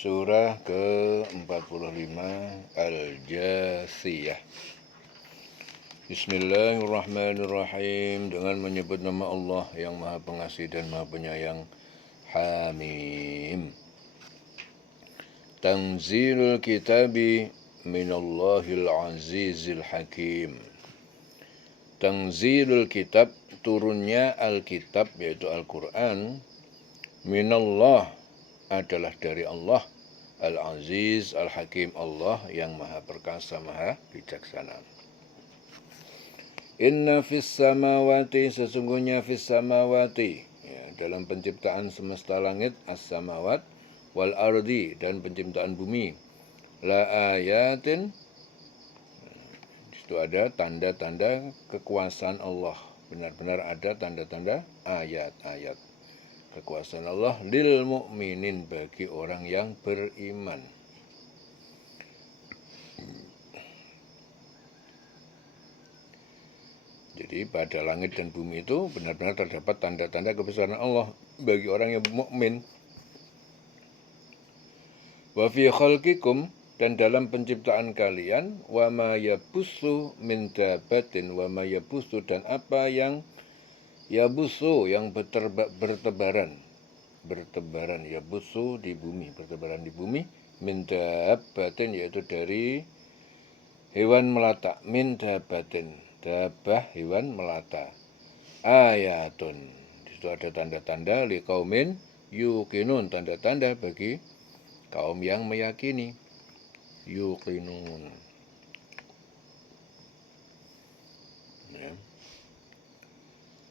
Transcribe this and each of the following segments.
Surah ke-45 Al-Jathiyah. Bismillahirrahmanirrahim. Dengan menyebut nama Allah yang Maha Pengasih dan Maha Penyayang. Hamim. Tanzilul kitabi minallahil azizil hakim. Tanzilul kitab, turunnya Alkitab yaitu Al-Quran, minallah adalah dari Allah, Al-Aziz, Al-Hakim, Allah yang Maha Perkasa, Maha Bijaksana. Inna fis samawati, sesungguhnya fis samawati, ya, dalam penciptaan semesta langit, as-samawat, wal ardi, dan penciptaan bumi, la ayatin, itu ada tanda-tanda kekuasaan Allah, benar-benar ada tanda-tanda ayat-ayat kekuasaan Allah lil mu'minin, bagi orang yang beriman. Jadi pada langit dan bumi itu benar-benar terdapat tanda-tanda kebesaran Allah bagi orang yang mukmin. Wa fi khalqikum, dan dalam penciptaan kalian, wa ma yabussu min dabatin, wa ma yabussu, dan apa yang yabussu, yang bertebaran, yabussu di bumi, bertebaran di bumi, min dabatin, yaitu dari hewan melata, min dabatin, dabah hewan melata, ayatun, disitu ada tanda-tanda, liqaumin yuqinun, tanda-tanda bagi kaum yang meyakini, yuqinun. Ya.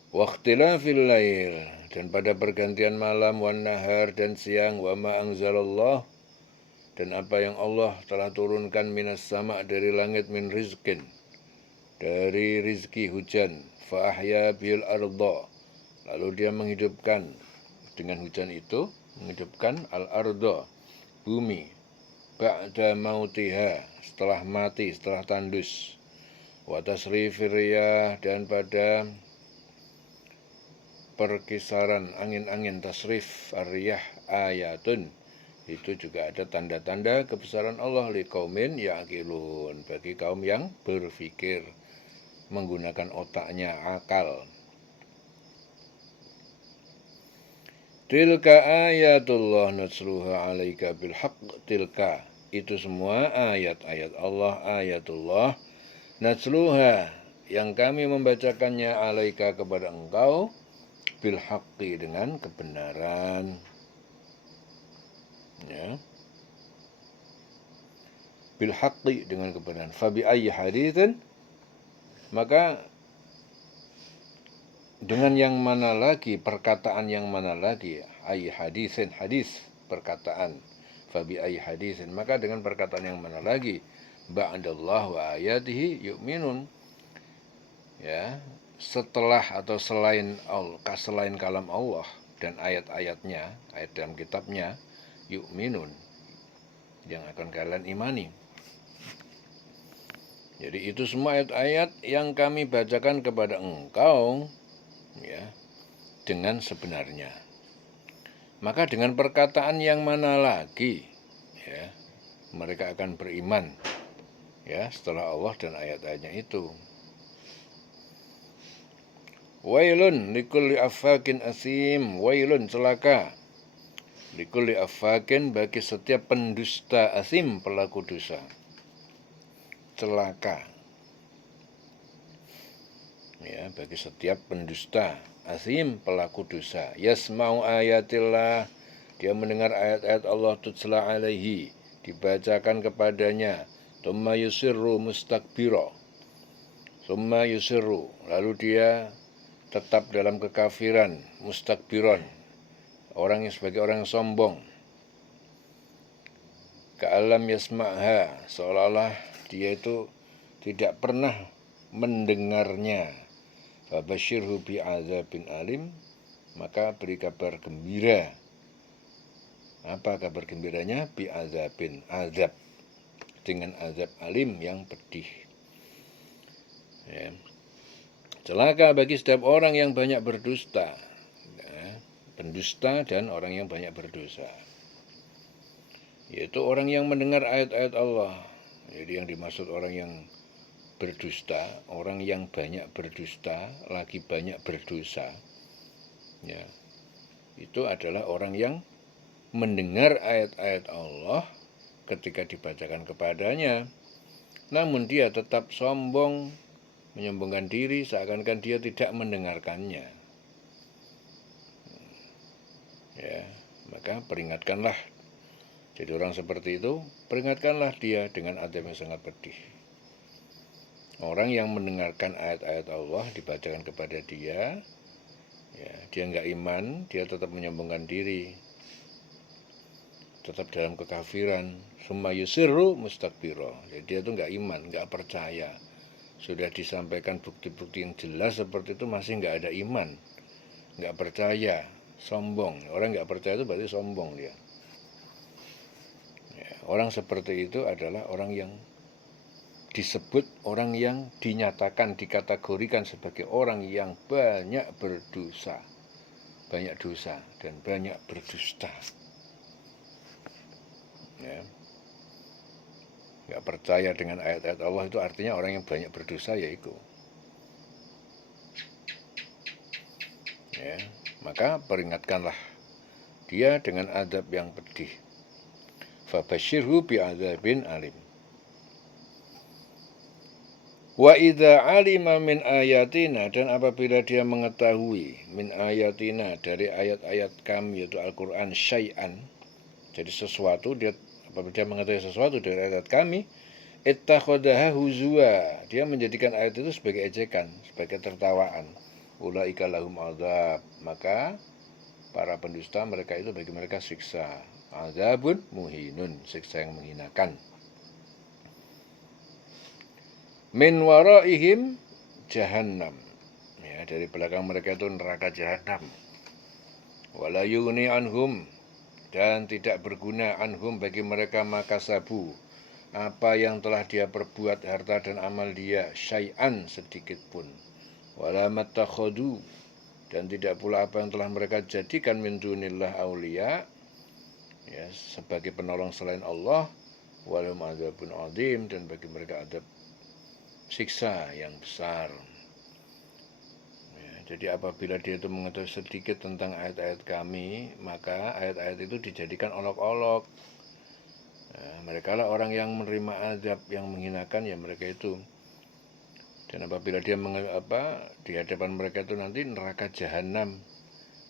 Waqtilafil lail, dan pada pergantian malam, wan nahar, dan siang, wa ma anzalallah, dan apa yang Allah telah turunkan, minas sama, dari langit, min rizkin, dari rizki hujan, fa ahya bil arda, lalu dia menghidupkan dengan hujan itu, menghidupkan al arda, bumi, ba'da mautiha, setelah mati, setelah tandus, wa tasrifir riyah, dan pada perkisaran angin-angin, tasrif ar-riyah ayatun, itu juga ada tanda-tanda kebesaran Allah, liqaumin ya'qilun, bagi kaum yang berpikir, menggunakan otaknya, akal. Tilka ayatullah natsluha 'alaika bil haqq. Tilka, itu semua ayat-ayat Allah, ayatullah, natsluha, yang kami membacakannya, 'alaika, kepada engkau, bil haqqi, dengan kebenaran. Ya. Bil haqqi, dengan kebenaran. Fa bi ayyi haditsin, maka dengan yang mana lagi, perkataan yang mana lagi, ayyi haditsin, hadis, perkataan, fa bi ayyi haditsin, maka dengan perkataan yang mana lagi, ba'dallah wa ayatihi yu'minun, ya, setelah atau selain Allah, selain kalam Allah dan ayat-ayatnya, ayat dalam kitabnya, yu'minun, yang akan kalian imani. Jadi itu semua ayat-ayat yang kami bacakan kepada engkau, ya, dengan sebenarnya. Maka dengan perkataan yang mana lagi, ya, mereka akan beriman, ya, setelah Allah dan ayat-ayatnya itu. Wailun likulli affakin asim, wailun, celaka, likulli affakin, bagi setiap pendusta, asim, pelaku dosa, celaka, ya, bagi setiap pendusta, asim, pelaku dosa, yasma'u ayatillah, dia mendengar ayat-ayat Allah, tutsla alaihi, dibacakan kepadanya, thumma yusirru mustakbira, thumma yusirru, lalu dia tetap dalam kekafiran, mustakbiron, orang yang sebagai orang yang sombong, ka'alam yasma'ha, seolah-olah dia itu tidak pernah mendengarnya. Fabasyirhu bi'adzabin alim, maka beri kabar gembira. Apa kabar gembiranya? Bi'adzabin, azab, dengan azab alim, yang pedih. Ya. Celaka bagi setiap orang yang banyak berdusta, ya, pendusta dan orang yang banyak berdosa. yaitu orang yang mendengar ayat-ayat Allah. Jadi yang dimaksud orang yang berdusta, orang yang banyak berdusta, lagi banyak berdosa, ya, itu adalah orang yang mendengar ayat-ayat Allah ketika dibacakan kepadanya, namun dia tetap sombong, menyombongkan diri seakan-akan dia tidak mendengarkannya. Ya, maka peringatkanlah. Jadi orang seperti itu, peringatkanlah dia dengan adab yang sangat pedih. Orang yang mendengarkan ayat-ayat Allah dibacakan kepada dia, ya, dia nggak iman, dia tetap menyombongkan diri, tetap dalam kekafiran, summa yusirru mustakbiro. Jadi dia itu nggak iman, nggak percaya. Sudah disampaikan bukti-bukti yang jelas seperti itu masih nggak ada iman, nggak percaya, sombong. Orang nggak percaya itu berarti sombong dia. Ya, orang seperti itu adalah orang yang disebut orang yang dinyatakan, dikategorikan sebagai orang yang banyak berdosa, banyak dosa dan banyak berdusta. Ya. Nggak percaya dengan ayat-ayat Allah itu artinya orang yang banyak berdosa, yaitu. Ya, maka peringatkanlah dia dengan adab yang pedih. Fabashirhu bi'adzabin alim. Wa idza alima min ayatina, dan apabila dia mengetahui min ayatina dari ayat-ayat kami yaitu Al-Qur'an syai'an, jadi sesuatu, dia apabila dia mengetahui sesuatu dari ayat kami, ittakhadaha huzwa, dia menjadikan ayat itu sebagai ejekan, sebagai tertawaan. Ulaika lahum adzab, maka para pendusta mereka itu bagi mereka siksa. Adzabun muhinun, siksa yang menghinakan. Min waraihim jahannam, ya, dari belakang mereka itu neraka jahanam. Wala yughni anhum, dan tidak berguna anhum bagi mereka makasabu, apa yang telah dia perbuat harta dan amal dia, syai'an sedikit pun. Wala mattakhadu, dan tidak pula apa yang telah mereka jadikan min dunillah auliya, ya, sebagai penolong selain Allah. Walahum adzabun adzim, dan bagi mereka adab siksa yang besar. Ya, jadi apabila dia itu mengetahui sedikit tentang ayat-ayat kami, maka ayat-ayat itu dijadikan olok-olok. Nah, mereka lah orang yang menerima azab yang menghinakan, ya mereka itu. Dan apabila dia di hadapan mereka itu nanti neraka jahanam,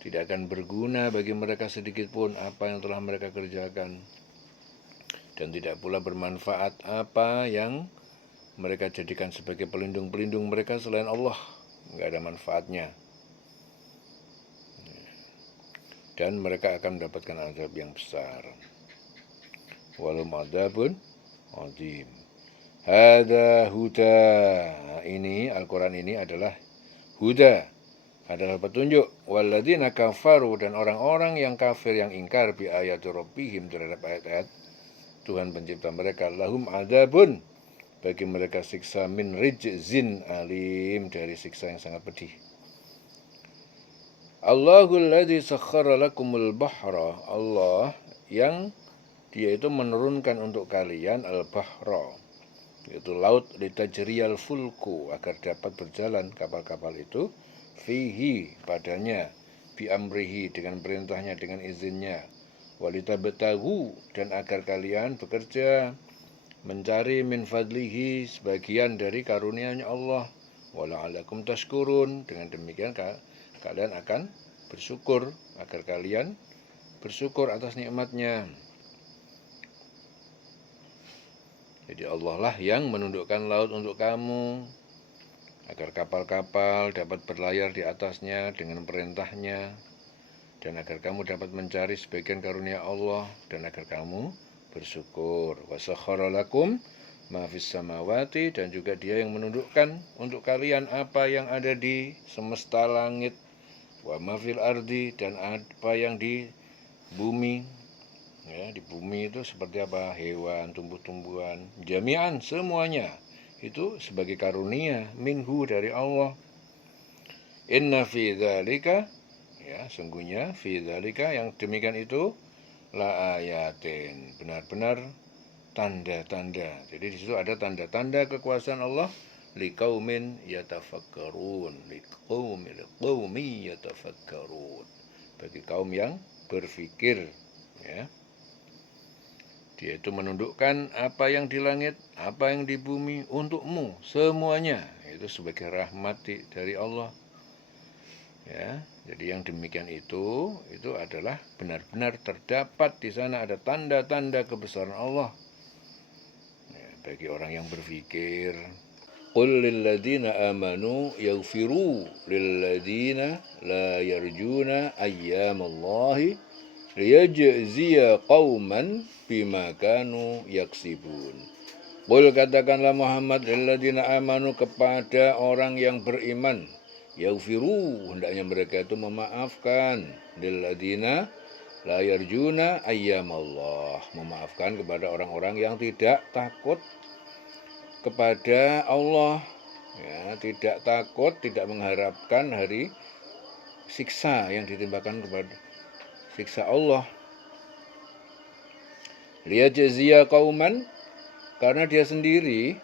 tidak akan berguna bagi mereka sedikit pun apa yang telah mereka kerjakan, dan tidak pula bermanfaat apa yang mereka jadikan sebagai pelindung-pelindung mereka selain Allah, nggak ada manfaatnya. Dan mereka akan mendapatkan azab yang besar. Walum adzabun adzim. Hada huda. Ini Al-Quran ini adalah huda, adalah petunjuk. Walladzina kafaru, dan orang-orang yang kafir yang ingkar bi ayati rabbihim, terhadap ayat-ayat Tuhan pencipta mereka, lahum adzabun, bagi mereka siksa min rijzin alim, dari siksa yang sangat pedih. Allahul ladzi sakhkhara lakumul bahra, Allah yang dia itu menurunkan untuk kalian al-bahra, yaitu laut, litajriyal fulku, agar dapat berjalan kapal-kapal itu, fihi, padanya, bi amrihi, dengan perintahnya, dengan izinnya, walitabtagu, dan agar kalian bekerja mencari min fadlihi, sebagian dari karunia-Nya Allah, wala'alakum tashkurun, dengan demikian kalian akan bersyukur, agar kalian bersyukur atas nikmatnya. Jadi Allah lah yang menundukkan laut untuk kamu, agar kapal-kapal dapat berlayar di atasnya dengan perintahnya, dan agar kamu dapat mencari sebagian karunia Allah, dan agar kamu bersyukur. Wa sakhkhara lakum ma fis samawati, dan juga dia yang menundukkan untuk kalian apa yang ada di semesta langit, wa ma fil ardi, dan apa yang di bumi. Ya, di bumi itu seperti apa? Hewan, tumbuh-tumbuhan, jami'an, semuanya itu sebagai karunia minhu, dari Allah. Inna fi dzalika, ya, sungguhnya fi dzalika, yang demikian itu, la ayatin, benar-benar tanda-tanda. Jadi di situ ada tanda-tanda kekuasaan Allah liqaumin yatafakkarun, liqaumi yatafakkarun. Bagi kaum yang berpikir, ya. Dia itu menundukkan apa yang di langit, apa yang di bumi untukmu semuanya. Itu sebagai rahmat dari Allah. Ya, jadi yang demikian itu adalah benar-benar terdapat di sana ada tanda-tanda kebesaran Allah. Ya, bagi orang yang berpikir, qul lilladzina amanu yaghfiru lilladzina la yarjuna ayyamallahi liyajziya qauman bima kanu yaksibun. Qul katakanlah Muhammad lilladzina amanu kepada orang yang beriman, yaghfiru hendaknya mereka itu memaafkan, lilladzina la yarjuna ayyamallah, memaafkan kepada orang-orang yang tidak takut kepada Allah, ya, tidak takut, tidak mengharapkan hari siksa yang ditimpakan kepada siksa Allah. Liyajziya qauman, karena dia sendiri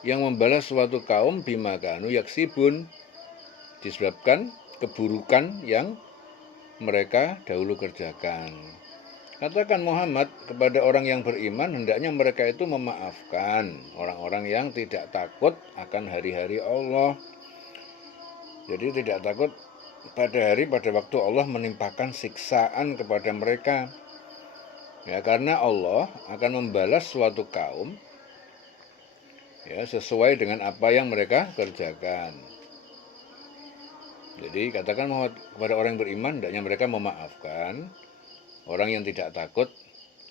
yang membalas suatu kaum bima kanu yaksibun, disebabkan keburukan yang mereka dahulu kerjakan. Katakan Muhammad kepada orang yang beriman, hendaknya mereka itu memaafkan orang-orang yang tidak takut akan hari-hari Allah. Jadi tidak takut pada waktu Allah menimpakan siksaan kepada mereka. Ya, karena Allah akan membalas suatu kaum, ya, sesuai dengan apa yang mereka kerjakan. Jadi katakan Muhammad kepada orang yang beriman, hendaknya mereka memaafkan orang yang tidak takut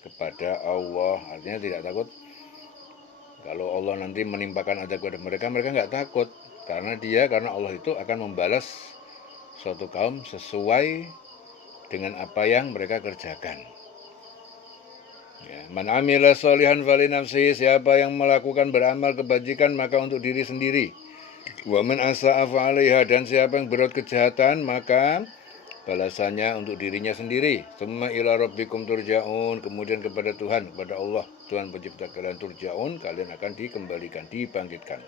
kepada Allah. Artinya tidak takut kalau Allah nanti menimpakan azab kepada mereka, mereka nggak takut. Karena Allah itu akan membalas suatu kaum sesuai dengan apa yang mereka kerjakan. Ya, man amila sholihan fali nafsihi, siapa yang melakukan beramal kebajikan maka untuk diri sendiri. Wa man asa'a fa 'alaiha, dan siapa yang berbuat kejahatan maka balasannya untuk dirinya sendiri. Tsumma ila rabbikum turja'un, kemudian kepada Tuhan, kepada Allah, Tuhan pencipta kalian, turja'un, kalian akan dikembalikan, dibangkitkan.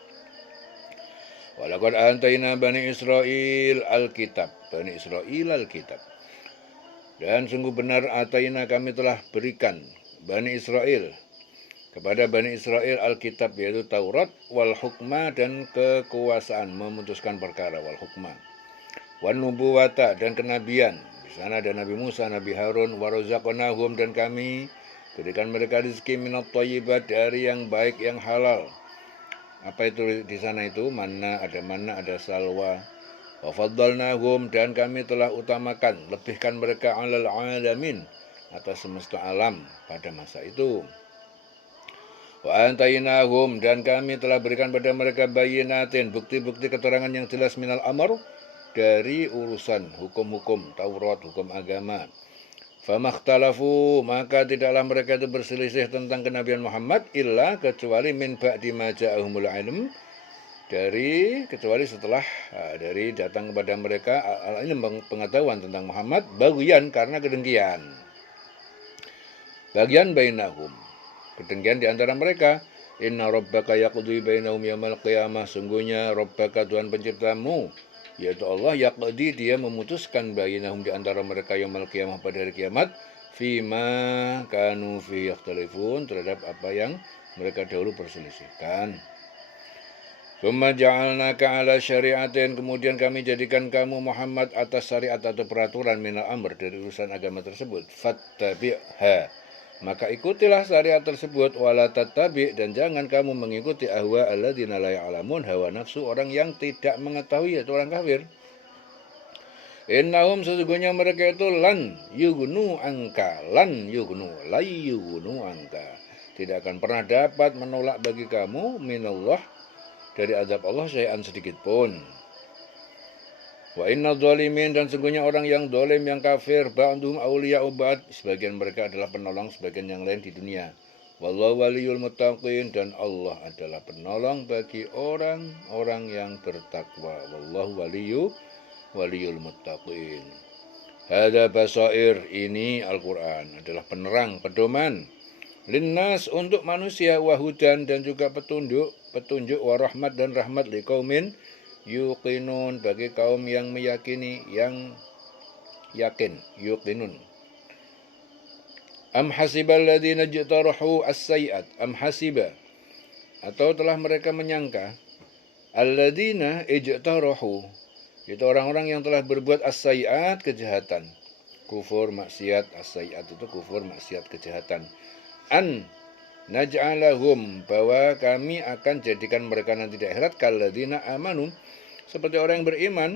Walaqad ataina Bani Israil al-kitab, Bani Israil al-kitab. Dan sungguh benar ataina kami telah berikan Bani Israil, kepada Bani Israil al-kitab, yaitu Taurat, wal hukma, dan kekuasaan memutuskan perkara, wal hukma, wan nubuwata, dan kenabian. Di sana ada Nabi Musa, Nabi Harun, warazaqnahum, dan kami berikan mereka rezeki minat thayyibat, dari yang baik, yang halal. Apa itu di sana itu? Manna, ada salwa. Wa faddalnahum, dan kami telah utamakan, lebihkan mereka alal alamin, atas semesta alam pada masa itu. Wa antainahum, dan kami telah berikan pada mereka bayyinatin, bukti-bukti keterangan yang jelas minal amr, dari urusan hukum-hukum Taurat, hukum agama. Famakhtalafu, maka tidaklah mereka itu berselisih tentang kenabian Muhammad illa, kecuali min ba'di ma ja'ahumul ilm, kecuali setelah dari datang kepada mereka al-ilm, pengetahuan tentang Muhammad, bagian, karena kedengkian. Bagian bainahum, kedengkian di antara mereka. Inna rabbaka yaqdi bainahum yaumil qiyamah, sungguhnya Rabbaka, Tuhan penciptamu, yaitu Allah, yaqdi, dia memutuskan bainahum, di antara mereka, yaumil qiyamah, pada hari kiamat, fima kanu fi yakhtalifun, terhadap apa yang mereka dahulu perselisihkan. Tsumma ja'alnaka ala syari'atin, kemudian kami jadikan kamu Muhammad atas syariat atau peraturan minal amr, dari urusan agama tersebut. Fattabi'ha, maka ikutilah syariat tersebut. Wala tattabi', dan jangan kamu mengikuti ahwa alladzina la ya'lamun, hawa nafsu orang yang tidak mengetahui, yaitu orang kafir. Innahum, sesungguhnya mereka itu lan yughnu angka, tidak akan pernah dapat menolak bagi kamu minallah, dari azab Allah, syai'an sedikit pun. Wa inna dzalimin, dan sesungguhnya orang yang zalim, yang kafir, ba'dhum awliya'u ba'd, sebagian mereka adalah penolong sebagian yang lain di dunia. Wallahu waliyul muttaqin, dan Allah adalah penolong bagi orang-orang yang bertakwa. Wallahu waliyul muttaqin. Hada basair, ini Al-Quran adalah penerang, pedoman. Linnas, untuk manusia, wahudan, dan juga petunjuk warahmat dan rahmat liqaumin yuqinun, bagi kaum yang meyakini, yang yakin, yuqinun. Am hasibal ladzina jtarahu as-sayyi'at, am hasiba, atau telah mereka menyangka, alladzina ijtarahu, itu orang-orang yang telah berbuat as-sayyi'at, kejahatan, kufur, maksiat. As-sayyi'at itu kufur, maksiat, kejahatan. An naj'alahum, bahwa kami akan jadikan mereka nanti di akhirat, kalladzina amanu, seperti orang yang beriman,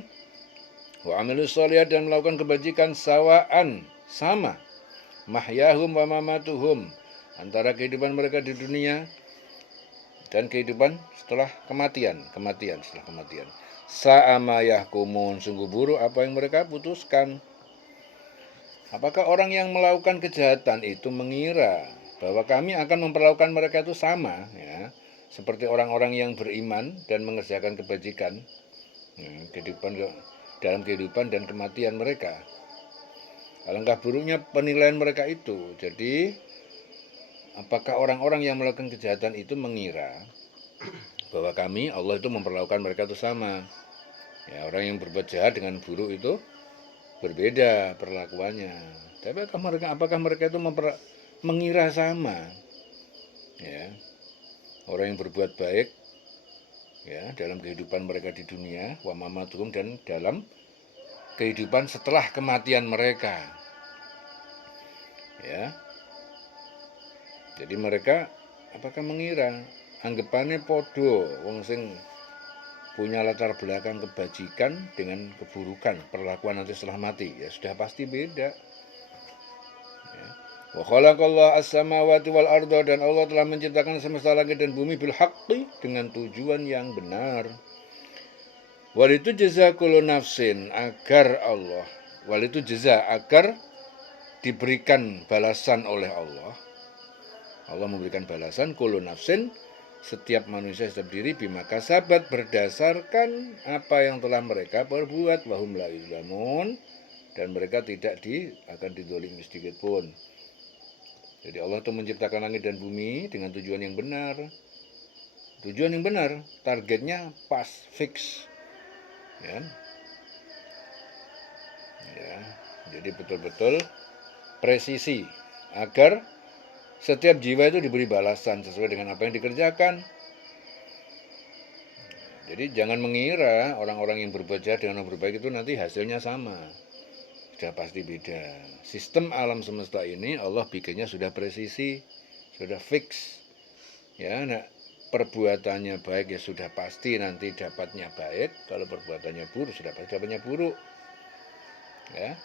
wa amilus sholihat, dan melakukan kebajikan, sawaan, sama, mahyahum wa mamatuhum, antara kehidupan mereka di dunia dan kehidupan setelah kematian setelah kematian. Sa'ama yahkumun, sungguh buruk apa yang mereka putuskan. Apakah orang yang melakukan kejahatan itu mengira bahwa kami akan memperlakukan mereka itu sama, ya, seperti orang-orang yang beriman dan mengerjakan kebajikan, dalam kehidupan dan kematian mereka? Alangkah buruknya penilaian mereka itu. Jadi, apakah orang-orang yang melakukan kejahatan itu mengira bahwa kami, Allah, itu memperlakukan mereka itu sama? Ya, orang yang berbuat jahat dengan buruk itu berbeda perlakuannya. Tapi apakah mereka itu mengira sama? Ya, orang yang berbuat baik, ya, dalam kehidupan mereka di dunia, wa mamatuhum, dan dalam kehidupan setelah kematian mereka. Ya. Jadi mereka apakah mengira anggapannya podo wong sing punya latar belakang kebajikan dengan keburukan, perlakuan nanti setelah mati, ya sudah pasti beda. Ya. Wa khalaqallahu as-samawati wal arda, dan Allah telah menciptakan semesta langit dan bumi bil haqqi, dengan tujuan yang benar. Walitu jaza kullu nafsin, agar Allah, walitu jaza, agar diberikan balasan oleh Allah. Allah memberikan balasan kullu nafsin, setiap manusia, setiap diri, bima kasabat, berdasarkan apa yang telah mereka perbuat, wahum la yuzlamun, dan mereka tidak akan dizalimi sedikit pun. Jadi Allah itu menciptakan langit dan bumi dengan tujuan yang benar. Tujuan yang benar, targetnya pas, fix. Ya, jadi betul-betul presisi, agar setiap jiwa itu diberi balasan sesuai dengan apa yang dikerjakan. Jadi jangan mengira orang-orang yang berbuat jahat dengan yang berbaik itu nanti hasilnya sama. Sudah pasti beda. Sistem alam semesta ini Allah bikinnya sudah presisi, sudah fix. Ya, nah, perbuatannya baik ya sudah pasti nanti dapatnya baik. Kalau perbuatannya buruk sudah pasti dapatnya buruk. Ya.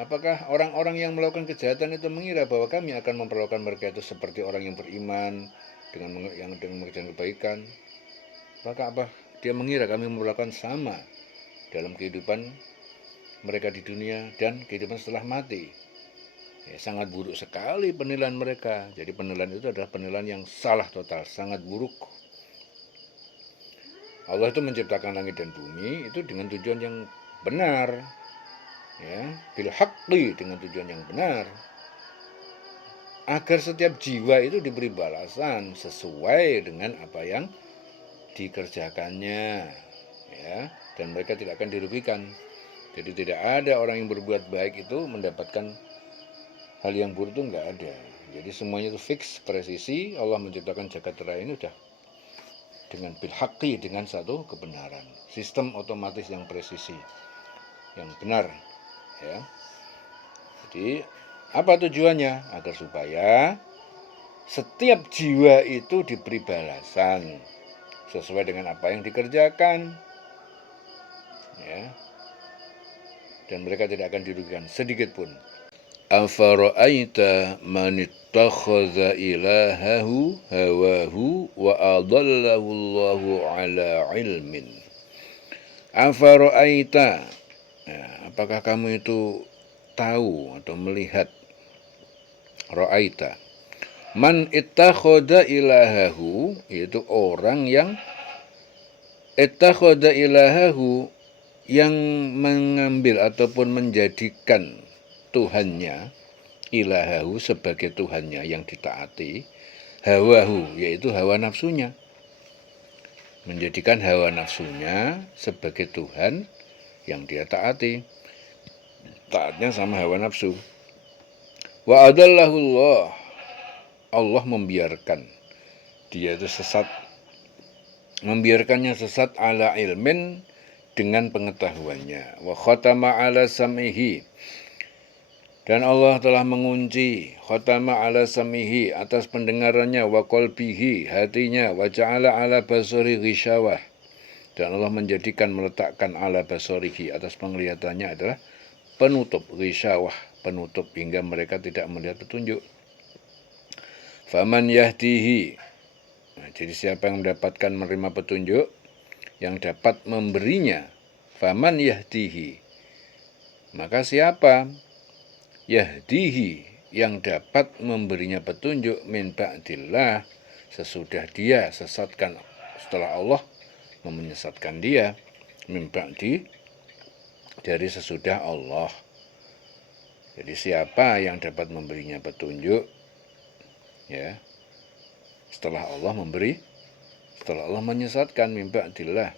Apakah orang-orang yang melakukan kejahatan itu mengira bahwa kami akan memperlakukan mereka itu seperti orang yang beriman dengan mengerjakan kebaikan? Maka dia mengira kami memperlakukan sama dalam kehidupan mereka di dunia dan kehidupan setelah mati? Ya, sangat buruk sekali penilaian mereka. Jadi penilaian itu adalah penilaian yang salah total, sangat buruk. Allah itu menciptakan langit dan bumi itu dengan tujuan yang benar, ya, bil haqqi, dengan tujuan yang benar, agar setiap jiwa itu diberi balasan sesuai dengan apa yang dikerjakannya, ya, dan mereka tidak akan dirugikan. Jadi tidak ada orang yang berbuat baik itu mendapatkan hal yang buruk, itu enggak ada. Jadi semuanya itu fix, presisi. Allah menciptakan jagat raya ini sudah dengan bil haqqi, dengan satu kebenaran, sistem otomatis yang presisi, yang benar, ya. Jadi apa tujuannya? Agar supaya setiap jiwa itu diberi balasan sesuai dengan apa yang dikerjakan, ya, dan mereka tidak akan dirugikan sedikit pun. Afara'aita man ittakhadha ilahahu hawahu wa adallahu Allahu ala ilmin. Afara'aita, ya, apakah kamu itu tahu atau melihat, ra'aita, man ittakhadha ilahahu, yaitu orang yang ittakhadha ilahahu, yang mengambil ataupun menjadikan Tuhannya, ilahahu sebagai Tuhannya yang ditaati, hawahu yaitu hawa nafsunya, menjadikan hawa nafsunya sebagai Tuhan yang dia taati, taatnya sama hawa nafsu. Wa adallahullah, Allah membiarkan dia itu sesat, membiarkannya sesat ala ilmin dengan pengetahuannya. Wa khatama ala sam'ihi, dan Allah telah mengunci, khatama ala sam'ihi atas pendengarannya, wa qalbihi hatinya, wa ja'ala ala basari ghisyawah, dan Allah menjadikan, meletakkan ala basarihi atas penglihatannya adalah penutup, ghisyawah penutup, hingga mereka tidak melihat petunjuk. Faman yahdihi, nah, jadi siapa yang mendapatkan menerima petunjuk, yang dapat memberinya, faman yahdihi, maka siapa yahdihi yang dapat memberinya petunjuk, min ba'dillah, sesudah dia sesatkan, setelah Allah menyesatkan dia, min ba'di, dari sesudah Allah. Jadi siapa yang dapat memberinya petunjuk, ya, setelah Allah memberi, setelah Allah menyesatkan, min ba'dillah.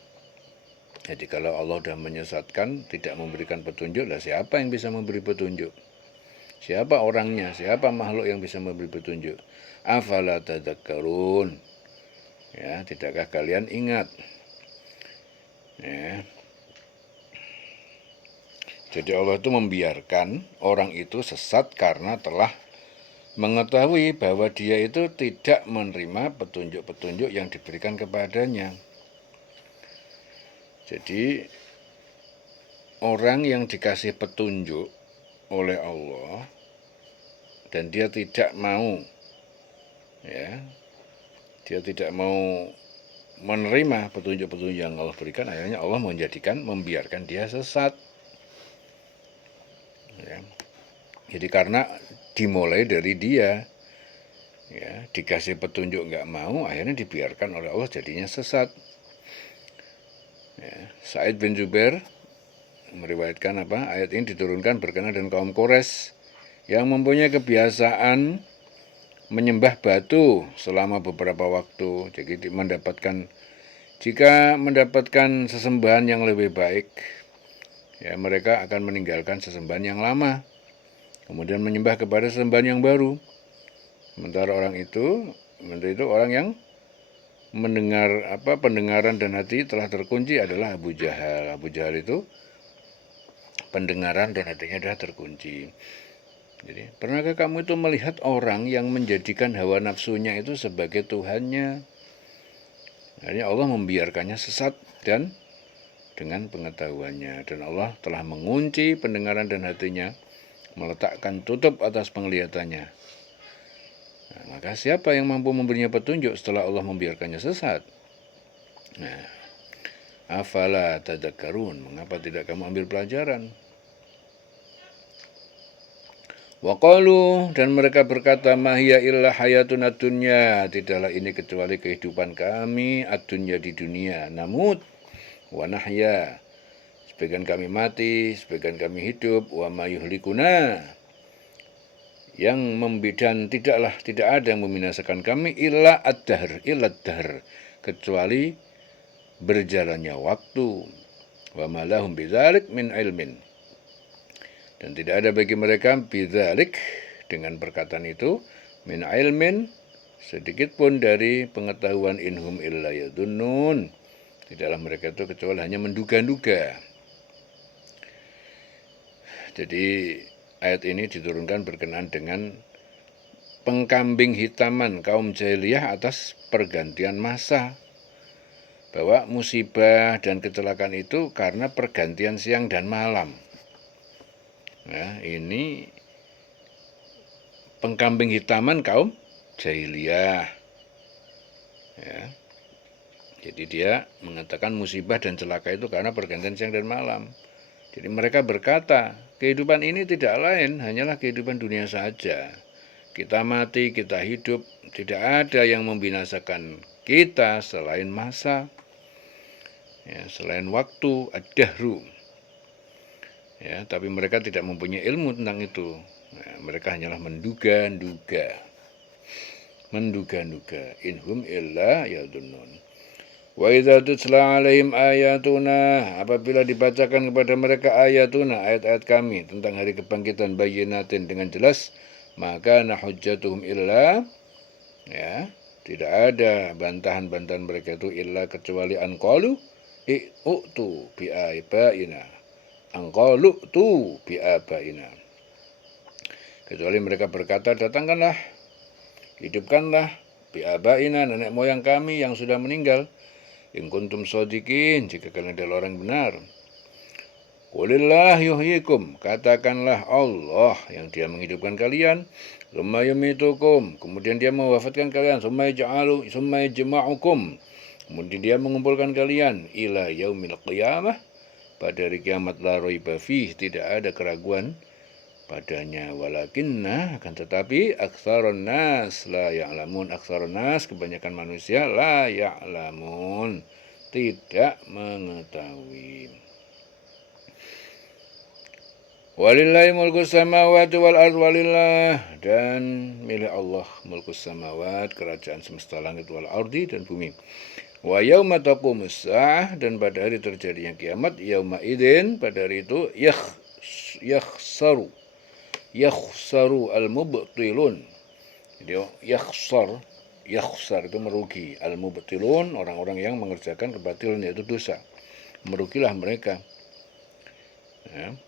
Jadi kalau Allah sudah menyesatkan, tidak memberikan petunjuk, lah siapa yang bisa memberi petunjuk? Siapa orangnya? Siapa makhluk yang bisa memberi petunjuk? Afala tadzakkarun. Ya, tidakkah kalian ingat? Ya. Jadi Allah itu membiarkan orang itu sesat karena telah mengetahui bahwa dia itu tidak menerima petunjuk-petunjuk yang diberikan kepadanya. Jadi orang yang dikasih petunjuk oleh Allah dan dia tidak mau, ya, dia tidak mau menerima petunjuk-petunjuk yang Allah berikan, akhirnya Allah membiarkan dia sesat. Ya. Jadi karena dimulai dari dia, ya, dikasih petunjuk nggak mau, akhirnya dibiarkan oleh Allah jadinya sesat. Ya. Sa'id bin Jubair meriwayatkan ayat ini diturunkan berkenaan dengan kaum Quraisy yang mempunyai kebiasaan menyembah batu selama beberapa waktu. Jadi jika mendapatkan sesembahan yang lebih baik, ya, mereka akan meninggalkan sesembahan yang lama, kemudian menyembah kepada sesembahan yang baru. Sementara orang yang mendengar pendengaran dan hati telah terkunci adalah Abu Jahal. Abu Jahal itu pendengaran dan hatinya sudah terkunci. Jadi, pernahkah kamu itu melihat orang yang menjadikan hawa nafsunya itu sebagai Tuhannya? Akhirnya Allah membiarkannya sesat dan dengan pengetahuannya. Dan Allah telah mengunci pendengaran dan hatinya, meletakkan tutup atas penglihatannya. Nah, maka siapa yang mampu memberinya petunjuk setelah Allah membiarkannya sesat? Nah, afala tadzakkarun, mengapa tidak kamu ambil pelajaran? Waqalu, dan mereka berkata, mahiya illa hayatun ad-dunya, tidaklah ini kecuali kehidupan kami ad-dunya di dunia, namut wa nahya, sebagian kami mati, sebagian kami hidup, wa ma yuhlikuna, yang membidan tidak ada yang membinasakan kami, illa ad-dahr, kecuali berjalannya waktu, wa ma lahum bidzalik min ilmin, dan tidak ada bagi mereka bidzalik, dengan perkataan itu, min ilmin, sedikit pun dari pengetahuan, inhum illa yadhunnun, tidaklah mereka itu kecuali hanya menduga-duga. Jadi ayat ini diturunkan berkenaan dengan pengkambing hitaman kaum jahiliyah atas pergantian masa, bahwa musibah dan kecelakaan itu karena pergantian siang dan malam. Nah, ini pengkambing hitaman kaum jahiliyah. Ya. Jadi dia mengatakan musibah dan celaka itu karena pergantian siang dan malam. Jadi mereka berkata, kehidupan ini tidak lain, hanyalah kehidupan dunia saja. Kita mati, kita hidup, tidak ada yang membinasakan kita selain masa. Ya, selain waktu, ad-dahru. Ya, tapi mereka tidak mempunyai ilmu tentang itu. Nah, mereka hanyalah menduga-duga. Inhum illa yadunnun. Wa idza tutla alaihim ayatuna, apabila dibacakan kepada mereka ayatuna, ayat-ayat kami tentang hari kebangkitan bayyinatin dengan jelas, maka hujjatuhum illa, ya, tidak ada bantahan-bantahan mereka itu illa kecuali anqalu i'tu bi abaina. Anqalu tu bi abaina. Kecuali mereka berkata, datangkanlah, hidupkanlah bi abaina, nenek moyang kami yang sudah meninggal. In kuntum shodiqin, jika kalian adalah orang benar. Qulillah yuhyikum, katakanlah Allah yang dia menghidupkan kalian. Tsumma yumitukum, kemudian dia mewafatkan kalian. Tsumma yajma'ukum, kemudian dia mengumpulkan kalian. Ila yaumil qiyamah, pada hari kiamat la raiba fih, tidak ada keraguan padanya. Walakinna, akan tetapi aktsaron nas la ya'lamun, aktsaron nas, kebanyakan manusia, la ya'lamun, tidak mengetahui. Walillahi mulkus samawati wal ard, walillah, dan milik Allah mulkus samawat, kerajaan semesta langit, wal ardi, dan bumi. Wa yauma taqumus sa'ah, dan pada hari terjadinya kiamat, yauma idin, pada hari itu yakhsaru al-mubtilun. Jadi yakhsar itu merugi. Al-mubtilun, orang-orang yang mengerjakan kebatilan, yaitu dosa. Merugilah mereka. Ya.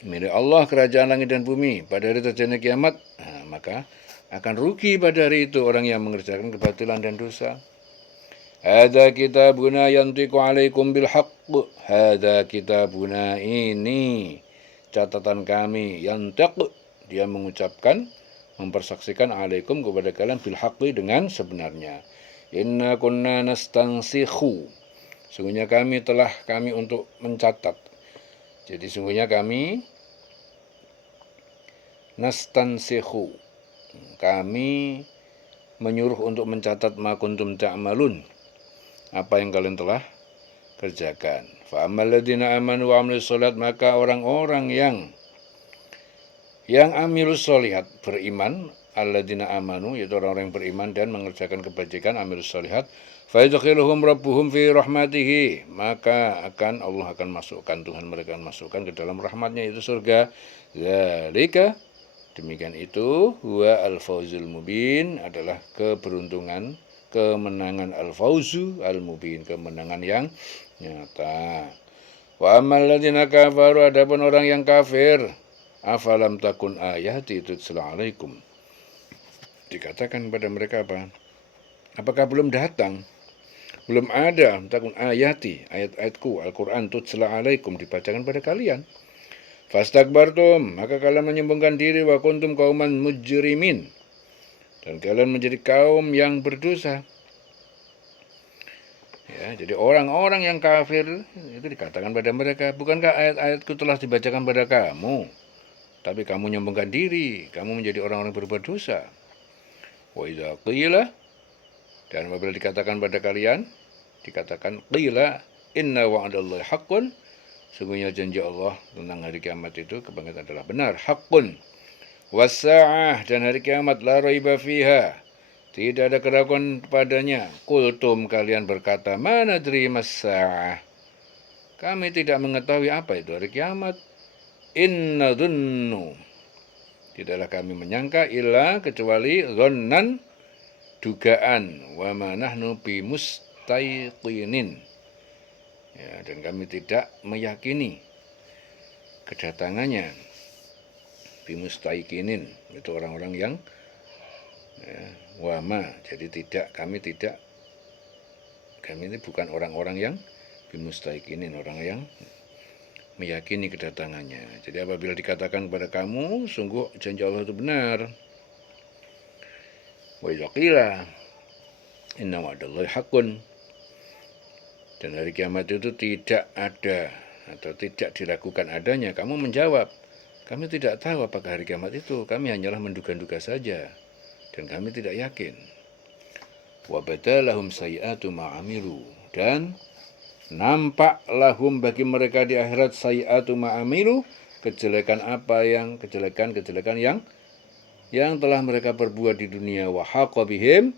Milik Allah kerajaan langit dan bumi. Pada hari terjadinya kiamat, maka akan rugi pada hari itu orang yang mengerjakan kebatilan dan dosa. Hadza kitabuna yantiqu alaikum bil haqq. Hadza kitabuna, ini catatan kami, yantiq, dia mengucapkan, mempersaksikan, alaikum, kepada kalian, bil haqqi, dengan sebenarnya. Inna kunna nastansikhu, sungguhnya kami untuk mencatat. Jadi sungguhnya kami nastansikhu, kami menyuruh untuk mencatat ma kuntum ta'malun, apa yang kalian telah kerjakan. Fa ammal ladzina amanu wa amilus sholat, maka orang-orang yang amilus sholihat, beriman, alladzina amanu, yaitu orang-orang yang beriman dan mengerjakan kebajikan, amilus sholihat, fa yadkhiluhum rabbuhum fi rahmatihi, maka Allah akan masukkan, Tuhan mereka akan masukkan ke dalam rahmatnya, itu surga. Zalika, demikian itu, huwa al-fawzul mubin, adalah keberuntungan, kemenangan, al-fawzu al-mubin, kemenangan yang nyata. Wa ammal ladzina kafaru, adapun orang yang kafir, afalam takun ayati tutla alaikum, dikatakan kepada mereka apa? Apakah belum datang? Belum ada takun ayati, ayat-ayatku, Al-Quran, tutla alaikum, dibacakan pada kalian. Fastakbartum, maka kalian menyombongkan diri, wa kuntum qauman mujrimin, dan kalian menjadi kaum yang berdosa. Ya, jadi orang-orang yang kafir itu dikatakan pada mereka, bukankah ayat-ayatku telah dibacakan pada kamu, tapi kamu nyombongkan diri, kamu menjadi orang-orang berbuat dosa. Wa idza qila, dan apabila dikatakan pada kalian, dikatakan qila inna wa'dallahi haqqun, sungguhnya janji Allah tentang hari kiamat itu, kebangkitan adalah benar, haqqun. Was-sa'ah, dan hari kiamat, la raiba fiha, tidak ada keraguan padanya. Kultum, kalian berkata, mana nadri mas-sa'ah, kami tidak mengetahui apa itu hari kiamat. Inna dhunnu, tidaklah kami menyangka, illa, kecuali, dhannan, dugaan, wa ma nahnu bi mustaiqinin, ya, dan kami tidak meyakini kedatangannya. Bi mustaiqinin, itu orang-orang yang, ya, wama, jadi kami ini bukan orang-orang yang bimustaiqinin, orang yang meyakini kedatangannya. Jadi apabila dikatakan kepada kamu, sungguh janji Allah itu benar. Wa idza qila inna wa'dallahi haqqun, dan hari kiamat itu tidak ada atau tidak diragukan adanya, kamu menjawab, kami tidak tahu apakah hari kiamat itu, kami hanyalah menduga-duga saja, dan kami tidak yakin. Wa badalahum sayyi'atu ma amilu, dan nampak lahum bagi mereka di akhirat sayi'atu ma'amilu, kejelekan yang telah mereka perbuat di dunia, wa haqa bihim,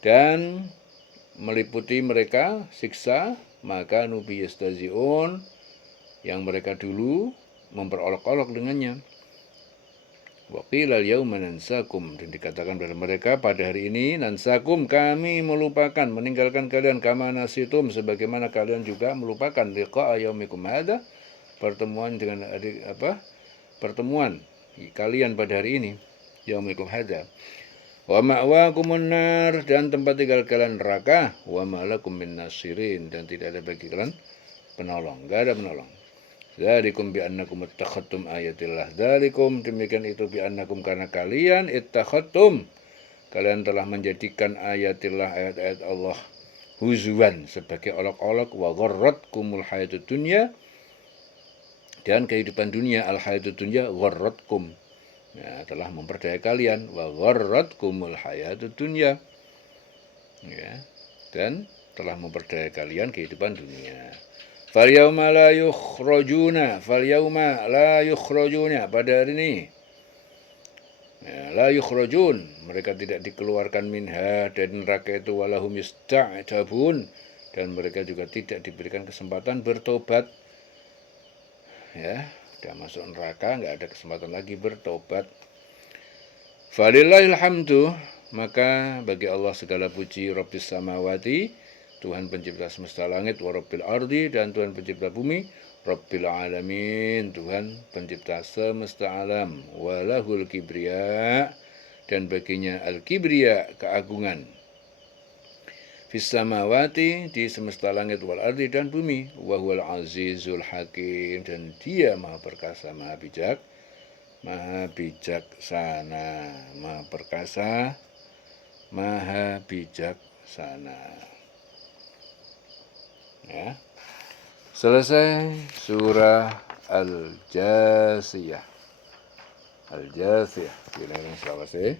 dan meliputi mereka siksa maka nubi yastazi'un, yang mereka dulu memperolok-olok dengannya. Wa qila al-yauma nansakum, dan dikatakan kepada mereka pada hari ini, nansakum, kami melupakan, meninggalkan kalian, kama nasitum, sebagaimana kalian juga melupakan liqa'a yaumikum hadza, pertemuan kalian pada hari ini, yaumikum hadza. Wa ma'wakumun nar, dan tempat tinggal kalian neraka, wa ma'lakum min nasirin, dan tidak ada bagi kalian penolong, enggak ada penolong. Dzalikum bi annakum ittakhadtum ayatillah. Dzalikum, demikian itu, bi annakum, karena kalian ittakhadtum, kalian telah menjadikan ayatillah, ayat-ayat Allah, huzuan, sebagai olok-olok, wa gharratkumul hayatud dunya, dan kehidupan dunia, al hayatud dunya gharratkum, ya, telah memperdaya kalian, wa gharratkumul hayatud dunya, ya, dan telah memperdaya kalian kehidupan dunia. Falyawma la yukhrajuna, pada hari ini, ya, la yukhrajun, mereka tidak dikeluarkan minha, dari neraka itu, walahum yusta'tabun, dan mereka juga tidak diberikan kesempatan bertobat. Ya, sudah masuk neraka, nggak ada kesempatan lagi bertobat. Falillahil hamdu, maka bagi Allah segala puji, Rabbis samawati, Tuhan pencipta semesta langit, wa rabbil ardi, dan Tuhan pencipta bumi, rabbil alamin, Tuhan pencipta semesta alam, walahul kibriya, dan baginya al-kibriya, keagungan, fis samawati, di semesta langit, wal ardi, dan bumi, wa huwal azizul hakim, dan dia maha perkasa, maha bijaksana, maha perkasa, maha bijaksana. Ya. Selesai surah Al-Jasiyah. Al-Jasiyah. Bila selesai.